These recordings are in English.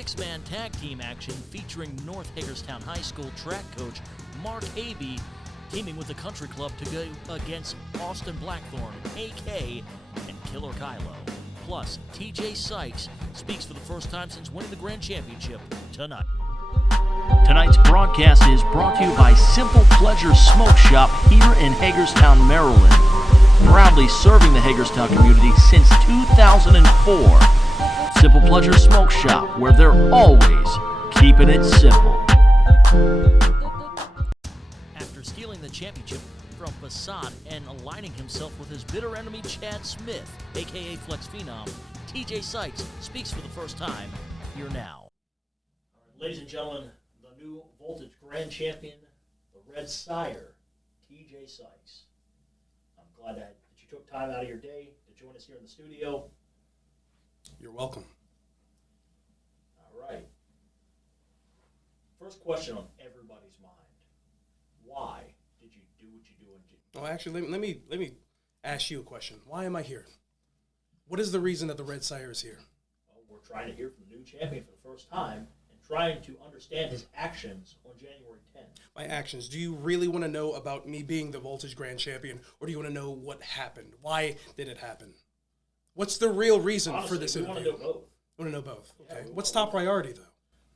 six-man tag team action featuring North Hagerstown High School track coach Marc Abe teaming with the country club to go against Austin Blackthorn, A.K, and Killer Kylo. Plus, TJay Sykes speaks for the first time since winning the Grand Championship tonight. Tonight's broadcast is brought to you by Simple Pleasure Smoke Shop here in Hagerstown, Maryland. Proudly serving the Hagerstown community since 2004. Simple Pleasure Smoke Shop, where they're always keeping it simple. After stealing the championship from Facade and aligning himself with his bitter enemy Chad Smith, a.k.a. Flex Fenom, TJay Sykes speaks for the first time here now. All right, ladies and gentlemen, the new Voltage Grand Champion, the Red Syre, TJay Sykes. I'm glad that you took time out of your day to join us here in the studio. You're welcome. All right. First question on everybody's mind. Why did you do what you do? Oh, actually, let me ask you a question. Why am I here? What is the reason that the Red Syre is here? Well, we're trying to hear from the new champion for the first time and trying to understand his actions on January 10th. My actions. Do you really want to know about me being the Voltage Grand Champion, or do you want to know what happened? Why did it happen? What's the real reason Honestly, for this we interview? want to know both. I want to know both. Okay. Yeah, What's top priority, though?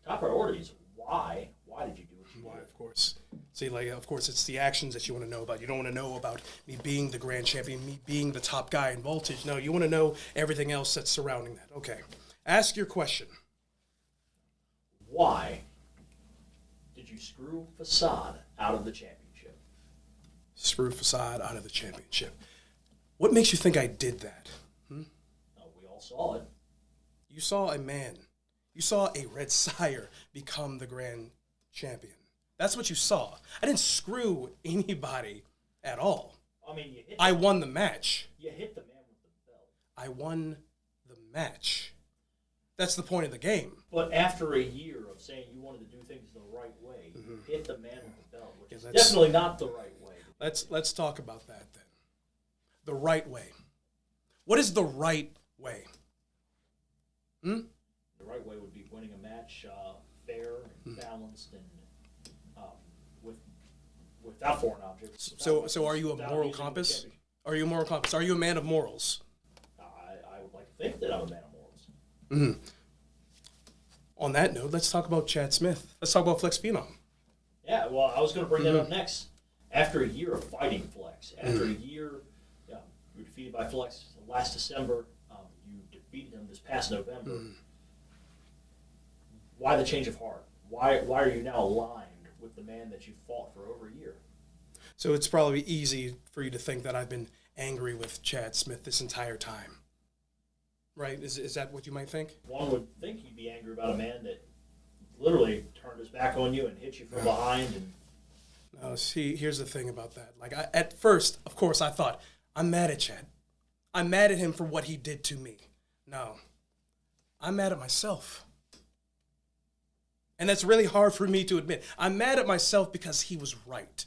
Top priority is why. Why did you do what you Why, did? of course. See, of course, it's the actions that you want to know about. You don't want to know about me being the Grand Champion, me being the top guy in Voltage. No, you want to know everything else that's surrounding that. Okay. Ask your question. Why did you screw Facade out of the championship? Screw Facade out of the championship. What makes you think I did that? We all saw it. You saw a man. You saw a Red Syre become the Grand Champion. That's what you saw. I didn't screw anybody at all. I mean, I won the match. You hit the man with the belt. I won the match. That's the point of the game. But after a year of saying you wanted to do things the right way, you hit the man with the belt, which is definitely not the right way. Let's talk about that then. The right way. What is the right way? The right way would be winning a match fair and balanced and without foreign objects. So are you a moral compass? Are you a moral compass? Are you a man of morals? I would like to think that I'm a man of morals. On that note, let's talk about Chad Smith. Let's talk about Flex Fenom. Yeah, well, I was going to bring that up next. After a year of fighting Flex, after a year, you were defeated by Flex last December. You defeated him this past November. Why the change of heart? Why are you now aligned with the man that you fought for over a year? So it's probably easy for you to think that I've been angry with Chad Smith this entire time. Right? Is that what you might think? One would think you'd be angry about a man that literally turned his back on you and hit you from behind. And no, see, here's the thing about that. At first, of course, I thought, I'm mad at Chad. I'm mad at him for what he did to me. No, I'm mad at myself. And that's really hard for me to admit. I'm mad at myself because he was right.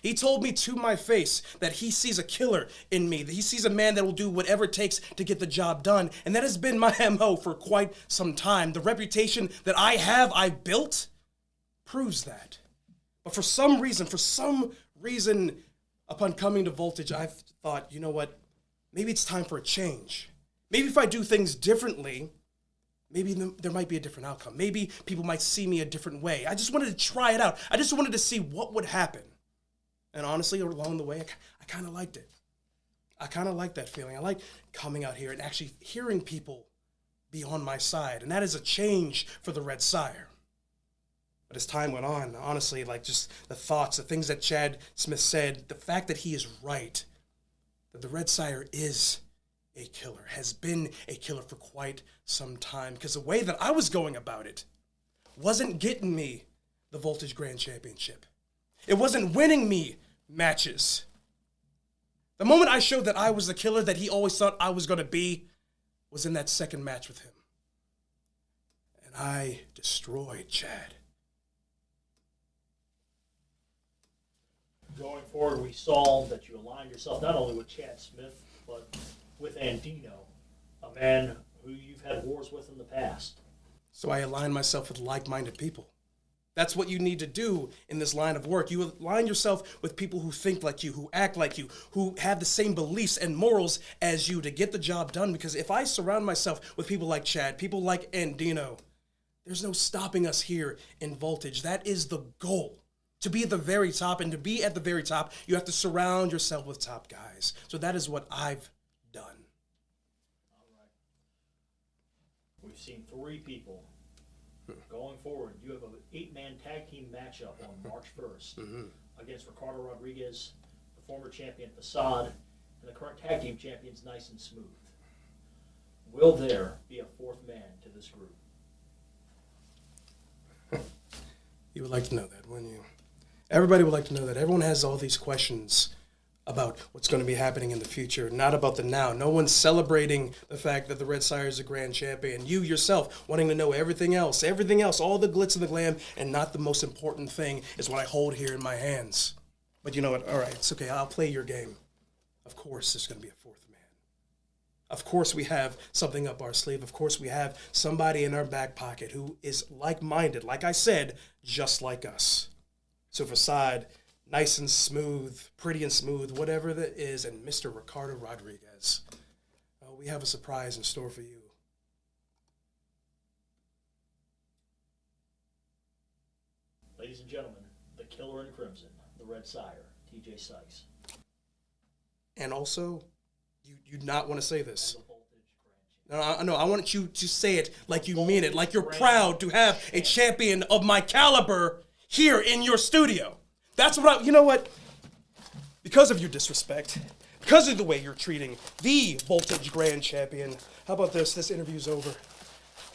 He told me to my face that he sees a killer in me, that he sees a man that will do whatever it takes to get the job done. And that has been my MO for quite some time. The reputation that I've built proves that. But for some reason, upon coming to Voltage, I thought, you know what? Maybe it's time for a change. Maybe if I do things differently, maybe there might be a different outcome. Maybe people might see me a different way. I just wanted to try it out. I just wanted to see what would happen. And honestly, along the way, I kind of liked it. I kind of liked that feeling. I like coming out here and actually hearing people be on my side. And that is a change for the Red Syre. But as time went on, honestly, just the thoughts, the things that Chad Smith said, the fact that he is right, that the Red Syre is a killer, has been a killer for quite some time. Because the way that I was going about it wasn't getting me the Voltage Grand Championship. It wasn't winning me matches. The moment I showed that I was the killer that he always thought I was going to be was in that second match with him. And I destroyed Chad. going forward, we saw that you aligned yourself not only with Chad Smith, but with Andino, a man who you've had wars with in the past. So I align myself with like-minded people. That's what you need to do in this line of work. You align yourself with people who think like you, who act like you, who have the same beliefs and morals as you to get the job done. Because if I surround myself with people like Chad, people like Andino, there's no stopping us here in Voltage. That is the goal. To be at the very top, and to be at the very top, you have to surround yourself with top guys. So that is what I've done. All right. We've seen 3 people. Going forward, you have an 8-man tag team matchup on March 1st against Ricardo Rodriguez, the former champion Facade, and the current tag team champions Nice and Smooth. Will there be a 4th man to this group? You would like to know that, wouldn't you? Everybody would like to know that. Everyone has all these questions about what's going to be happening in the future, not about the now. No one's celebrating the fact that the Red Syre is a grand champion. You yourself wanting to know everything else, all the glitz and the glam, and not the most important thing is what I hold here in my hands. But you know what? All right, it's okay. I'll play your game. Of course there's going to be a 4th man. Of course we have something up our sleeve. Of course we have somebody in our back pocket who is like-minded, like I said, just like us. So Facade, Nice and Smooth, Pretty and Smooth, whatever that is, and Mr. Ricardo Rodriguez. We have a surprise in store for you. Ladies and gentlemen, the Killer in Crimson, the Red Syre, TJay Sykes. And also, you not want to say this. No, I want you to say it like you mean it, like you're proud to have a champion of my caliber here in your studio. That's what you know what? Because of your disrespect, because of the way you're treating the Voltage Grand Champion, how about this? This interview's over.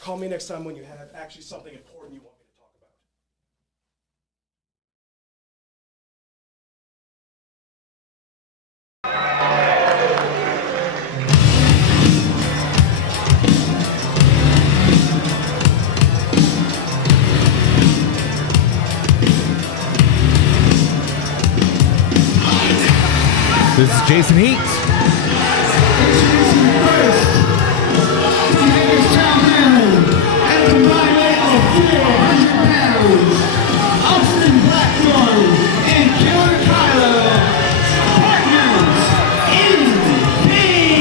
Call me next time when you have actually something important you want me to talk about. This is Jason Heat. At a combined weight of 400 pounds, Austin Blackthorn and Killer Kylo, partners in pain.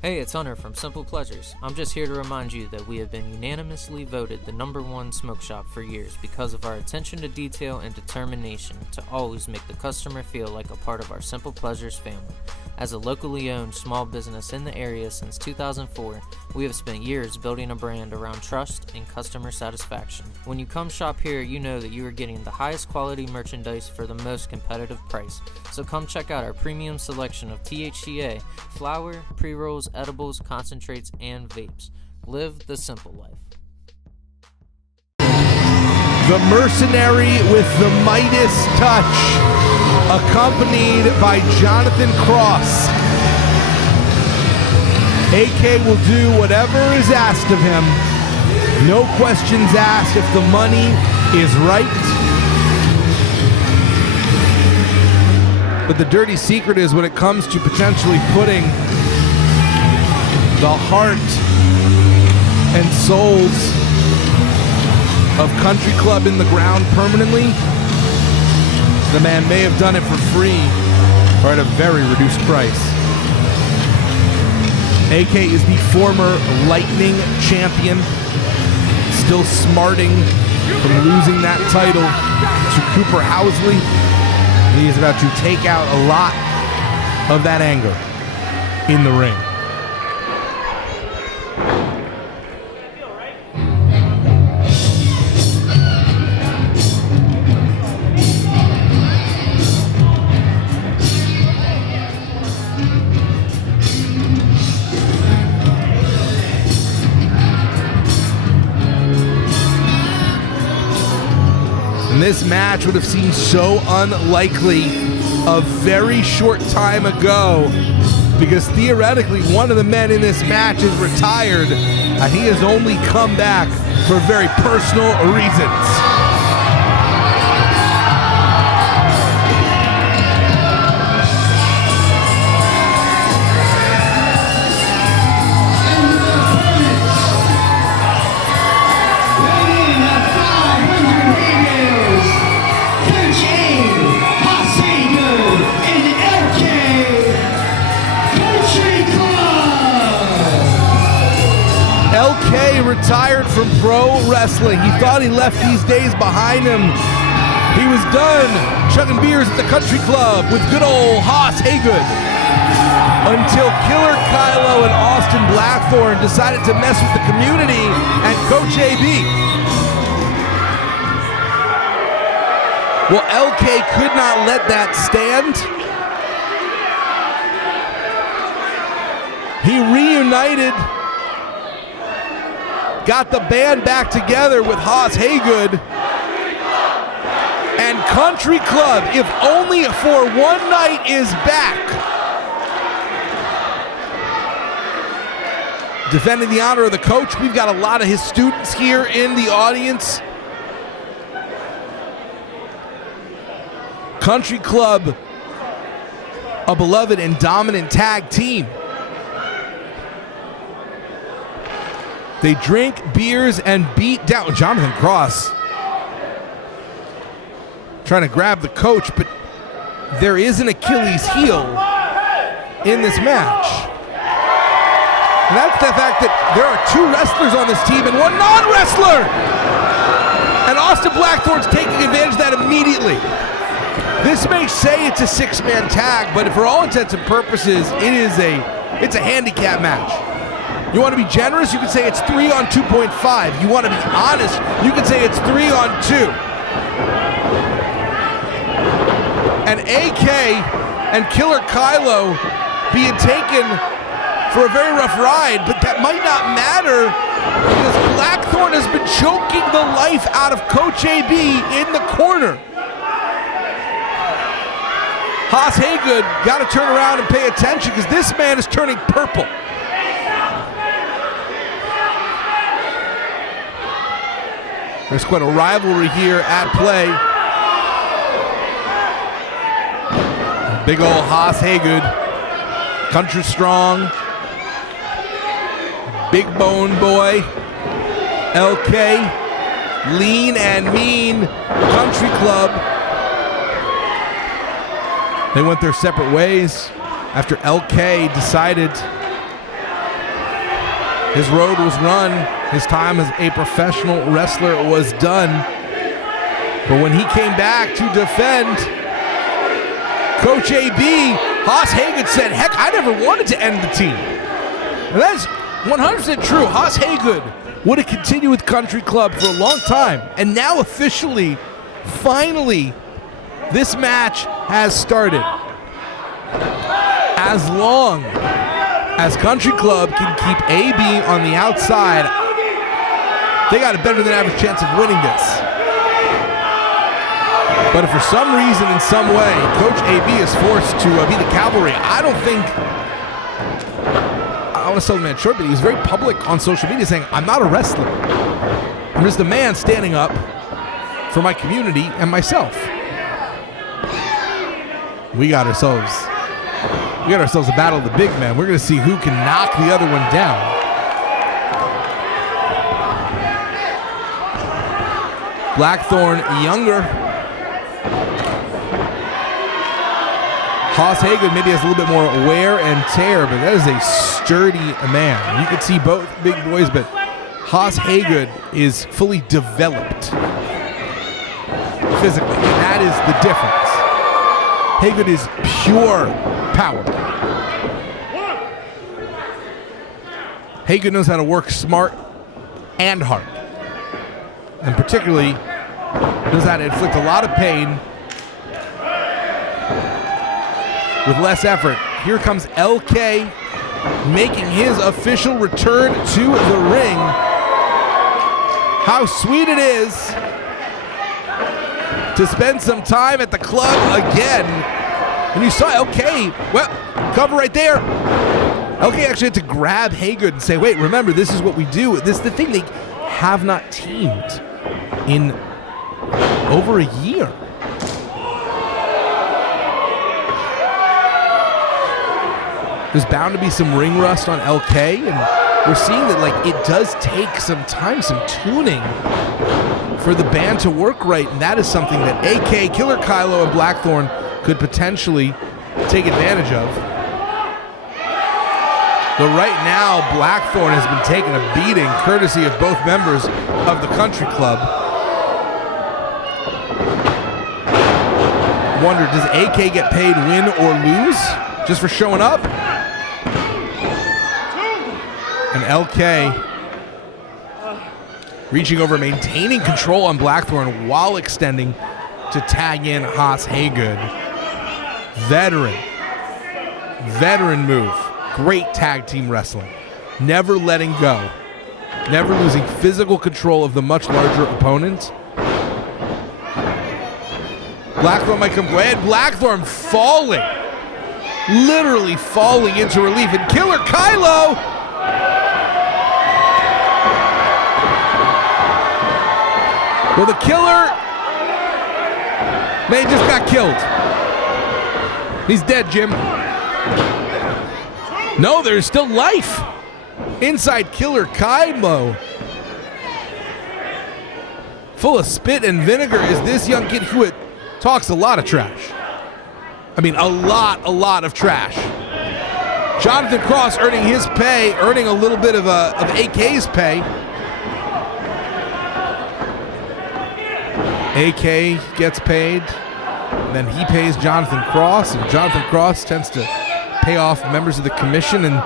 Hey, it's Hunter from Simple Pleasures. I'm just here to remind you that we have been unanimously voted the #1 smoke shop for years because of our attention to detail and determination to always make the customer feel like a part of our Simple Pleasures family. As a locally owned small business in the area since 2004, we have spent years building a brand around trust and customer satisfaction. When you come shop here, you know that you are getting the highest quality merchandise for the most competitive price. So come check out our premium selection of THCA, flower, pre-rolls, edibles, concentrates, and vapes. Live the simple life. The mercenary with the Midas touch, accompanied by Jonathan Cross. AK will do whatever is asked of him. No questions asked if the money is right. But the dirty secret is when it comes to potentially putting the heart and souls of Country Club in the ground permanently, the man may have done it for free or at a very reduced price. AK is the former Lightning champion, still smarting from losing that title to Cooper Housley. He is about to take out a lot of that anger in the ring. And this match would have seemed so unlikely a very short time ago, because theoretically one of the men in this match is retired and he has only come back for very personal reasons. retired from pro wrestling. He thought he left these days behind him. He was done chugging beers at the country club with good old Hoss Haygood until Killer Kylo and Austin Blackthorn decided to mess with the community and Coach AB. Well, LK could not let that stand. He reunited, got the band back together with Hoss Haygood and Country Club, if only for one night, is back. Defending the honor of the coach, we've got a lot of his students here in the audience. Country Club, a beloved and dominant tag team. They drink beers and beat down. Jonathan Cross trying to grab the coach, but there is an Achilles heel in this match. And that's the fact that there are two wrestlers on this team and one non-wrestler. And Austin Blackthorn's taking advantage of that immediately. This may say it's a six-man tag, but for all intents and purposes, it's a handicap match. You want to be generous, you can say it's 3 on 2.5. You want to be honest, you can say it's 3 on 2. And AK and Killer Kylo being taken for a very rough ride, but that might not matter because Blackthorn has been choking the life out of Coach AB in the corner. Hoss Haygood got to turn around and pay attention because this man is turning purple. There's quite a rivalry here at play. Big old Hoss Haygood, country strong, big bone boy, LK, lean and mean, Country Club. They went their separate ways after LK decided his road was run, his time as a professional wrestler was done. But when he came back to defend Coach AB, Hoss Haygood said, heck, I never wanted to end the team. And that's 100% true. Hoss Haygood would have continued with Country Club for a long time. And now officially, finally, this match has started. As long as Country Club can keep AB on the outside, they got a better than average chance of winning this. But if for some reason, in some way, Coach AB is forced to be the cavalry, I don't think, I want to sell the man short, but he was very public on social media saying, I'm not a wrestler. I'm just a man standing up for my community and myself. We got ourselves a battle of the big men. We're going to see who can knock the other one down. Blackthorn younger. Hoss Haygood maybe has a little bit more wear and tear, but that is a sturdy man. You can see both big boys, but Hoss Haygood is fully developed physically, and that is the difference. Haygood is pure power. Haygood knows how to work smart and hard, and particularly knows how to inflict a lot of pain with less effort. Here comes LK making his official return to the ring. How sweet it is to spend some time at the club again. And you saw LK, well, cover right there. LK actually had to grab Haygood and say, wait, remember, this is what we do. This is the thing, they have not teamed in over a year. There's bound to be some ring rust on LK, and we're seeing that like it does take some time, some tuning for the band to work right, and that is something that AK, Killer Kylo, and Blackthorn could potentially take advantage of. Though right now, Blackthorn has been taking a beating courtesy of both members of the country club. Wonder, does AK get paid win or lose just for showing up? And LK reaching over, maintaining control on Blackthorn while extending to tag in Haas Haygood. Veteran move. Great tag team wrestling. Never letting go. Never losing physical control of the much larger opponent. Blackthorn might come away, and Blackthorn falling. Literally falling into relief. And Killer Kylo. Well, the Killer may just got killed. He's dead, Jim. No, there's still life inside Killer Kylo. Full of spit and vinegar is this young kid who talks a lot of trash. I mean, a lot of trash. Jonathan Cross earning his pay, earning a little bit of AK's pay. AK gets paid, then he pays Jonathan Cross, and Jonathan Cross tends to pay off members of the commission, and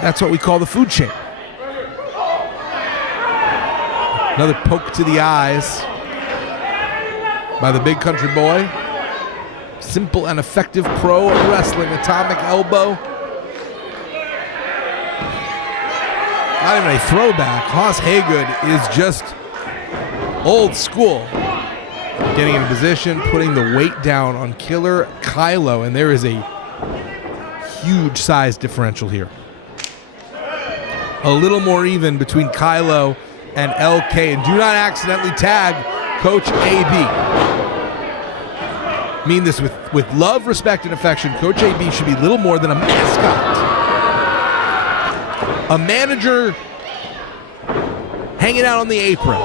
that's what we call the food chain. Another poke to the eyes by the big country boy. Simple and effective pro wrestling, atomic elbow. Not even a throwback. Haas Haygood is just old school. Getting into position, putting the weight down on Killer Kylo, and there is a huge size differential here. A little more even between Kylo and LK, and do not accidentally tag Coach AB. Mean this with love, respect, and affection. Coach AB should be little more than a mascot. A manager hanging out on the apron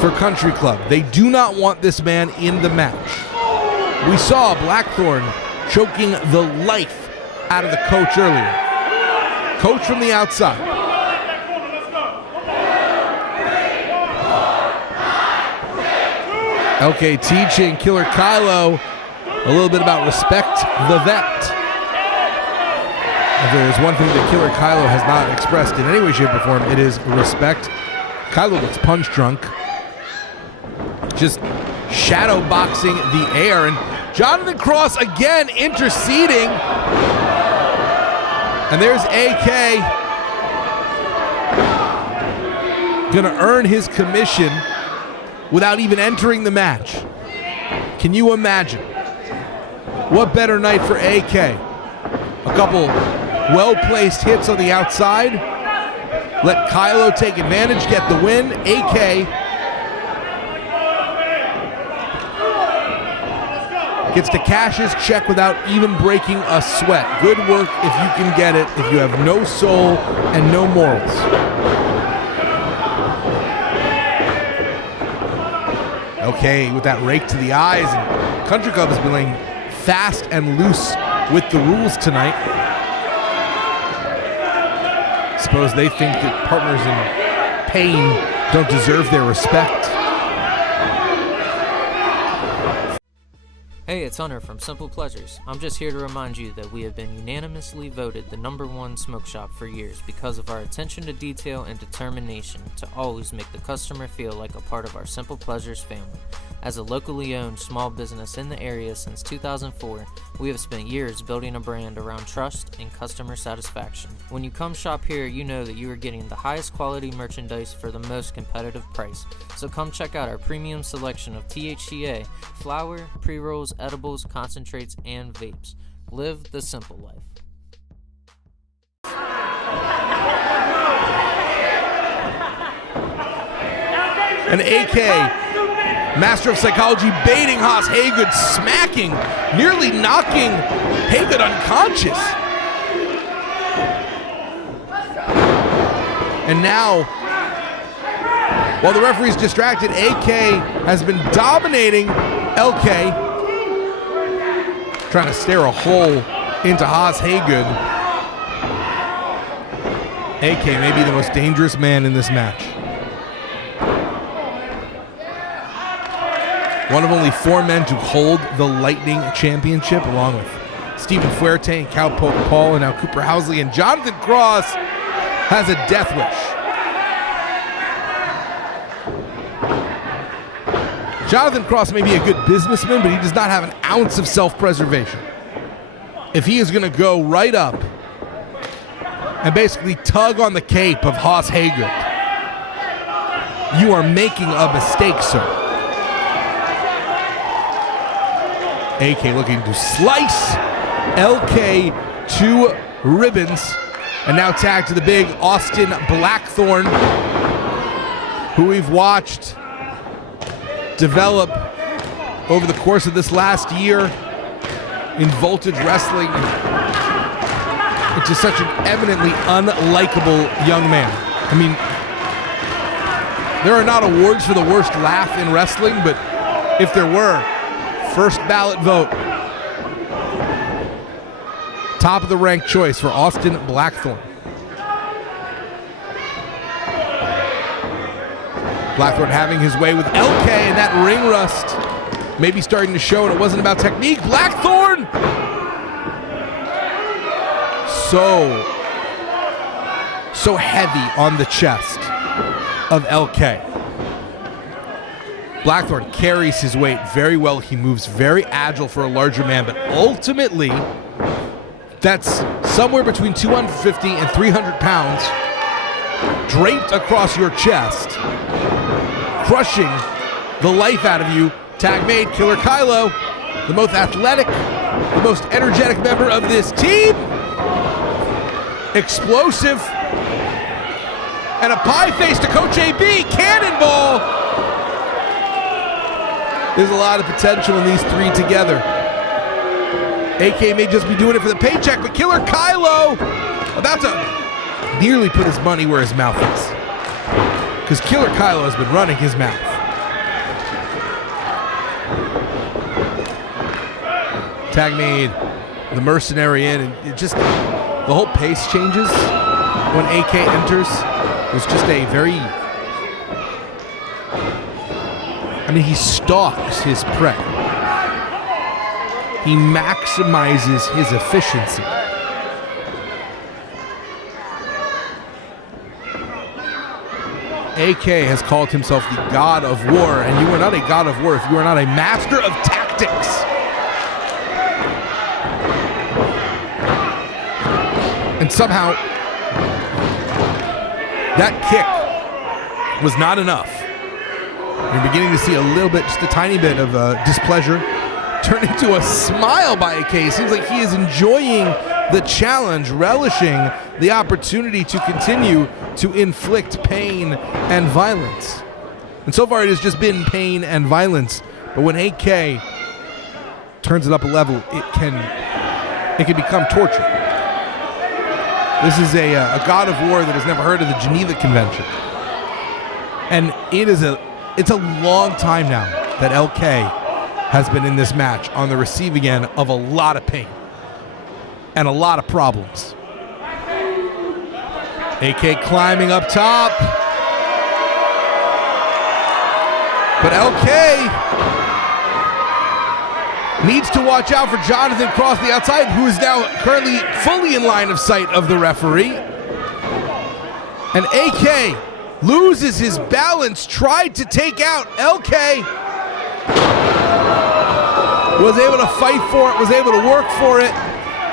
for Country Club. They do not want this man in the match. We saw Blackthorn choking the life out of the coach earlier. Coach from the outside. Okay, teaching Killer Kylo a little bit about respect the vet. If there is one thing that Killer Kylo has not expressed in any way, shape, or form, it is respect. Kylo looks punch drunk. Just shadow boxing the air, and Jonathan Cross again interceding. And there's AK gonna earn his commission without even entering the match. Can you imagine? What better night for AK? A couple well-placed hits on the outside. Let Kylo take advantage, get the win. AK gets to cash his check without even breaking a sweat. Good work if you can get it, if you have no soul and no morals. Okay, with that rake to the eyes, and Country Club has been playing fast and loose with the rules tonight. Suppose they think that partners in pain don't deserve their respect. Hey, it's Hunter from Simple Pleasures. I'm just here to remind you that we have been unanimously voted the #1 smoke shop for years because of our attention to detail and determination to always make the customer feel like a part of our Simple Pleasures family. As a locally owned small business in the area since 2004, we have spent years building a brand around trust and customer satisfaction. When you come shop here, you know that you are getting the highest quality merchandise for the most competitive price. So come check out our premium selection of THCA, flower, pre-rolls, edibles, concentrates, and vapes. Live the simple life. An AK, master of psychology, baiting Haas Haygood, smacking, nearly knocking Haygood unconscious. And now, while the referee's distracted, AK has been dominating LK, trying to stare a hole into Haas Haygood. AK may be the most dangerous man in this match. One of only 4 men to hold the Lightning Championship, along with Stephen Fuerte and Cowpoke Paul, and now Cooper Housley, and Jonathan Cross has a death wish. Jonathan Cross may be a good businessman, but he does not have an ounce of self-preservation. If he is going to go right up and basically tug on the cape of Haas Haygood, you are making a mistake, sir. AK looking to slice LK 2 ribbons, and now tag to the big Austin Blackthorn, who we've watched develop over the course of this last year in Voltage Wrestling into such an eminently unlikable young man. I mean, there are not awards for the worst laugh in wrestling, but if there were, first ballot vote, top of the rank choice for Austin Blackthorn. Blackthorn having his way with LK, and that ring rust maybe starting to show, and it wasn't about technique. Blackthorn! So heavy on the chest of LK. Blackthorn carries his weight very well. He moves very agile for a larger man, but ultimately, that's somewhere between 250 and 300 pounds draped across your chest, crushing the life out of you. Tag made, Killer Kylo, the most athletic, the most energetic member of this team. Explosive. And a pie face to Coach AB, cannonball. There's a lot of potential in these 3 together. AK may just be doing it for the paycheck, but Killer Kylo about to nearly put his money where his mouth is. Because Killer Kylo has been running his mouth. Tag made, the mercenary in, and it just, the whole pace changes when AK enters. It was just a very, I mean, he stalks his prey. He maximizes his efficiency. AK has called himself the God of War, and you are not a God of War if you are not a master of tactics. And somehow, that kick was not enough. You're beginning to see a little bit, just a tiny bit of displeasure turn into a smile by AK. It seems like he is enjoying the challenge, relishing the opportunity to continue to inflict pain and violence. And so far it has just been pain and violence. But when AK turns it up a level, it can become torture. This is a God of War that has never heard of the Geneva Convention. And it's a long time now that LK has been in this match on the receiving end of a lot of pain and a lot of problems. AK climbing up top. But LK needs to watch out for Jonathan Cross, the outside, who is now currently fully in line of sight of the referee. And AK loses his balance, tried to take out LK. Was able to fight for it, was able to work for it.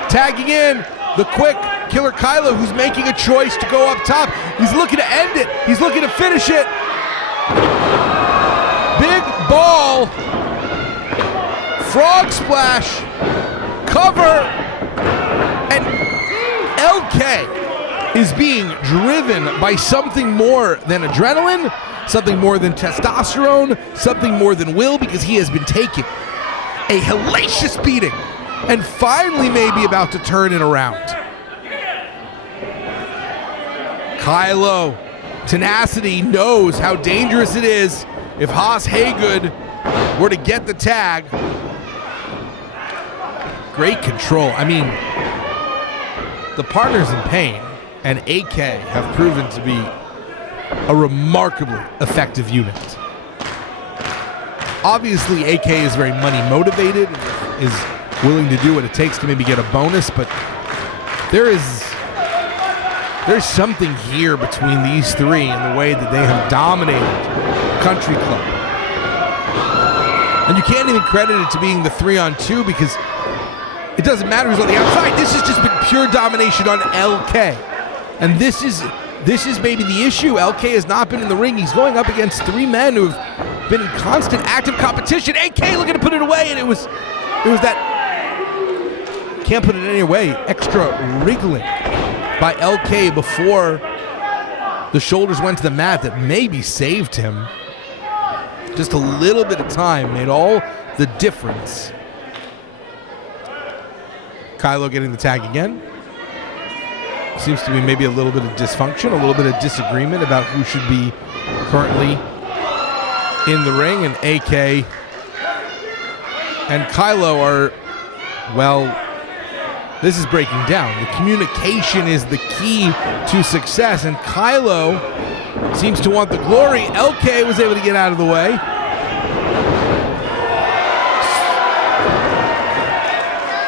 Tagging in the quick Killer Kylo, who's making a choice to go up top. He's looking to end it. He's looking to finish it. Big ball. Frog splash. Cover. And LK is being driven by something more than adrenaline, something more than testosterone, something more than will, because he has been taking a hellacious beating and finally maybe about to turn it around. Kylo, tenacity, knows how dangerous it is if Haas Haygood were to get the tag. Great control. I mean, the partner's in pain. and AK have proven to be a remarkably effective unit. Obviously, AK is very money motivated and is willing to do what it takes to maybe get a bonus, but there's something here between these three in the way that they have dominated Country Club. And you can't even credit it to being the 3-on-2 because it doesn't matter who's on the outside. This has just been pure domination on LK. And this is maybe the issue. LK has not been in the ring. He's going up against three men who have been in constant active competition. AK looking to put it away, and it was that, can't put it any way, extra wriggling by LK before the shoulders went to the mat that maybe saved him. Just a little bit of time made all the difference. Kylo getting the tag again. Seems to be maybe a little bit of dysfunction, a little bit of disagreement about who should be currently in the ring, and AK and Kylo are, well, this is breaking down. The communication is the key to success, and Kylo seems to want the glory. LK was able to get out of the way.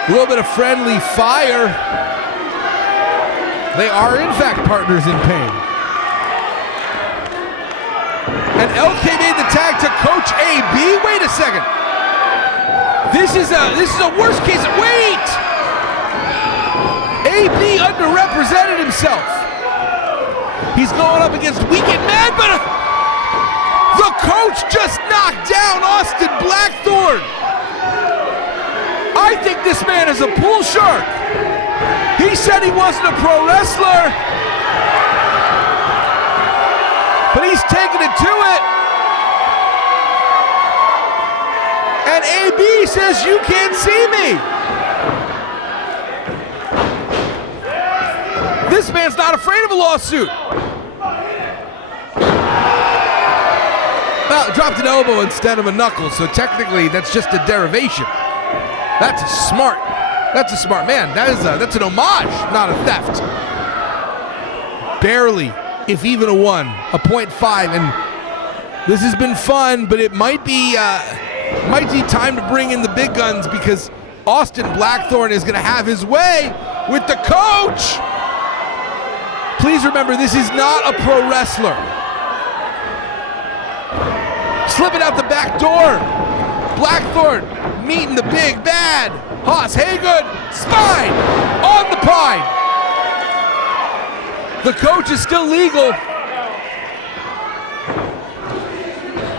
A little bit of friendly fire. They are, in fact, partners in pain. And LK made the tag to Coach AB. Wait a second. This is a worst case. Wait! AB underrepresented himself. He's going up against weakened men, but the coach just knocked down Austin Blackthorn. I think this man is a pool shark. He said he wasn't a pro wrestler, but he's taking it to it. And AB says, you can't see me. This man's not afraid of a lawsuit. Well, dropped an elbow instead of a knuckle, so technically that's just a derivation. That's a smart man. That's an homage, not a theft. Barely, if even a 1, a 0.5, and this has been fun, but it might be time to bring in the big guns because Austin Blackthorn is going to have his way with the coach. Please remember, this is not a pro wrestler. Slipping out the back door. Blackthorn meeting the big bad. Haas Haygood, spine on the pine. The coach is still legal.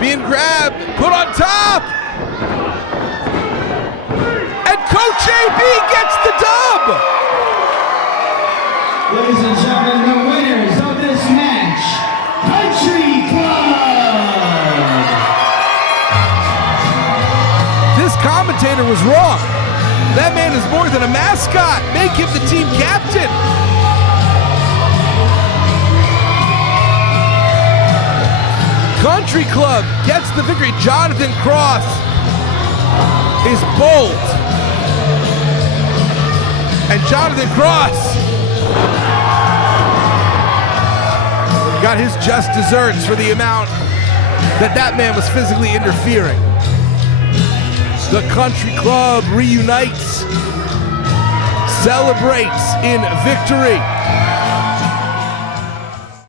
Being grabbed, put on top. And Coach AB gets the dub. Ladies and gentlemen, the winners of this match, Country Club. This commentator was wrong. That man is more than a mascot. Make him the team captain. Country Club gets the victory. Jonathan Cross is bold. And Jonathan Cross got his just desserts for the amount that man was physically interfering. The Country Club reunites, celebrates in victory.